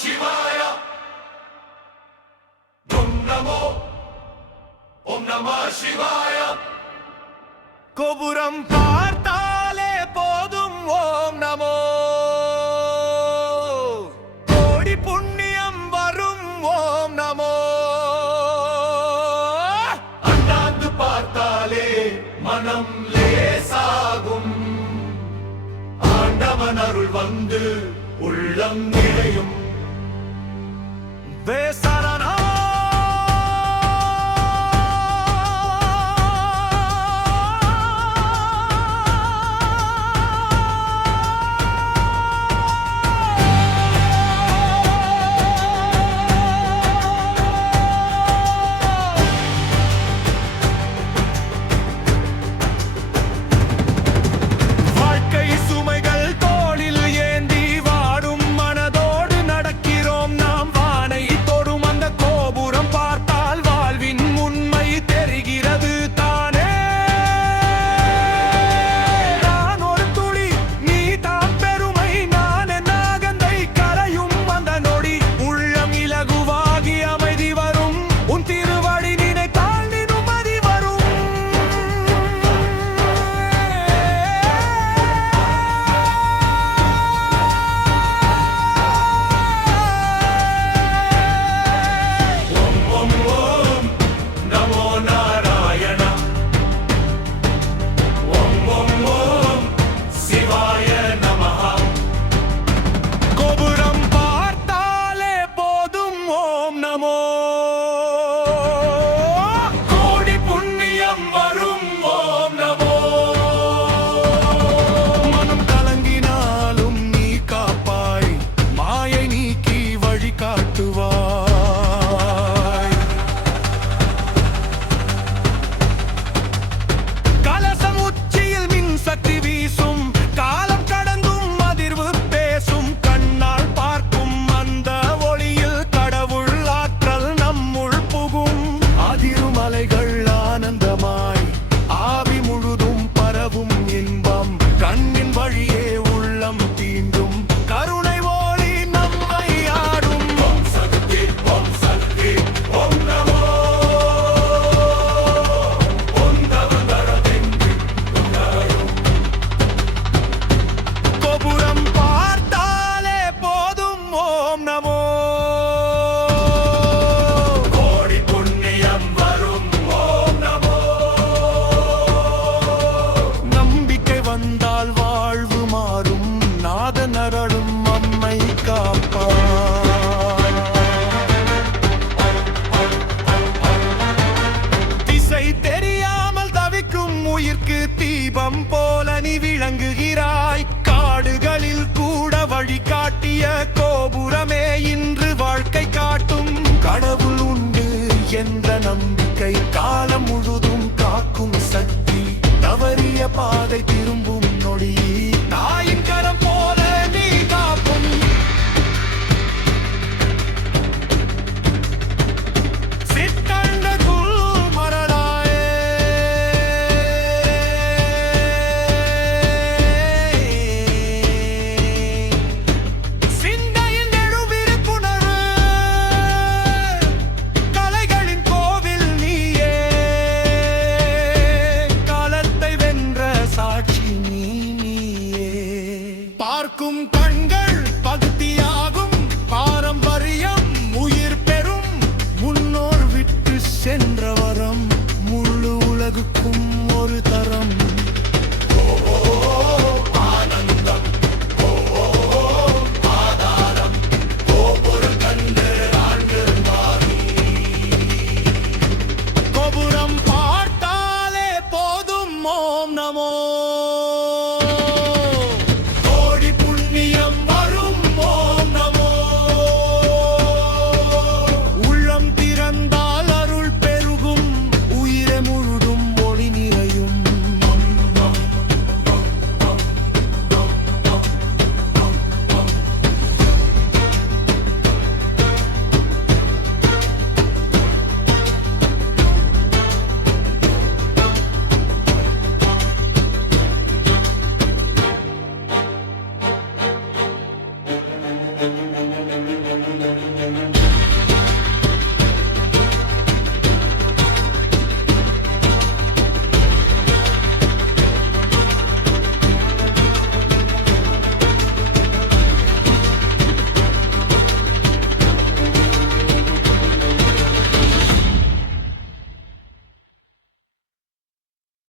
சிவாய ஓம் நம சிவாய. கோபுரம் பார்த்தாலே போதும் ஓம் நமோ, கோடி புண்ணியம் வரும் ஓம் நமோ. அண்ணாந்து பார்த்தாலே மனம் லேசாகும், ஆண்டவன் அருள் வந்து உள்ளம் நிறையும். வேசரணா தீபம் போல நீ விளங்குகிறாய். காடுகளில் கூட வழிகாட்டிய கோபுரமே இன்று வாழ்க்கை காட்டும். கடவுள் உண்டு என்ற நம்பிக்கை காலம் முழுதும் காக்கும் சக்தி. தவறிய பாதை திரும்பும் நொடி நாயின் கரம் போல நீ காக்கும். பார்க்கும் கண்கள் பக்தியாகும், பாரம்பரியம் உயிர் பெறும். முன்னோர் விட்டு சென்ற வரம் முழு உலகுக்கும் ஒரு தரம். ஆனந்தம் ஆதாரம் கோபுரம் கண்டு நான்கு மாறி. கோபுரம் பார்த்தாலே போதும் ஓம் நமோ.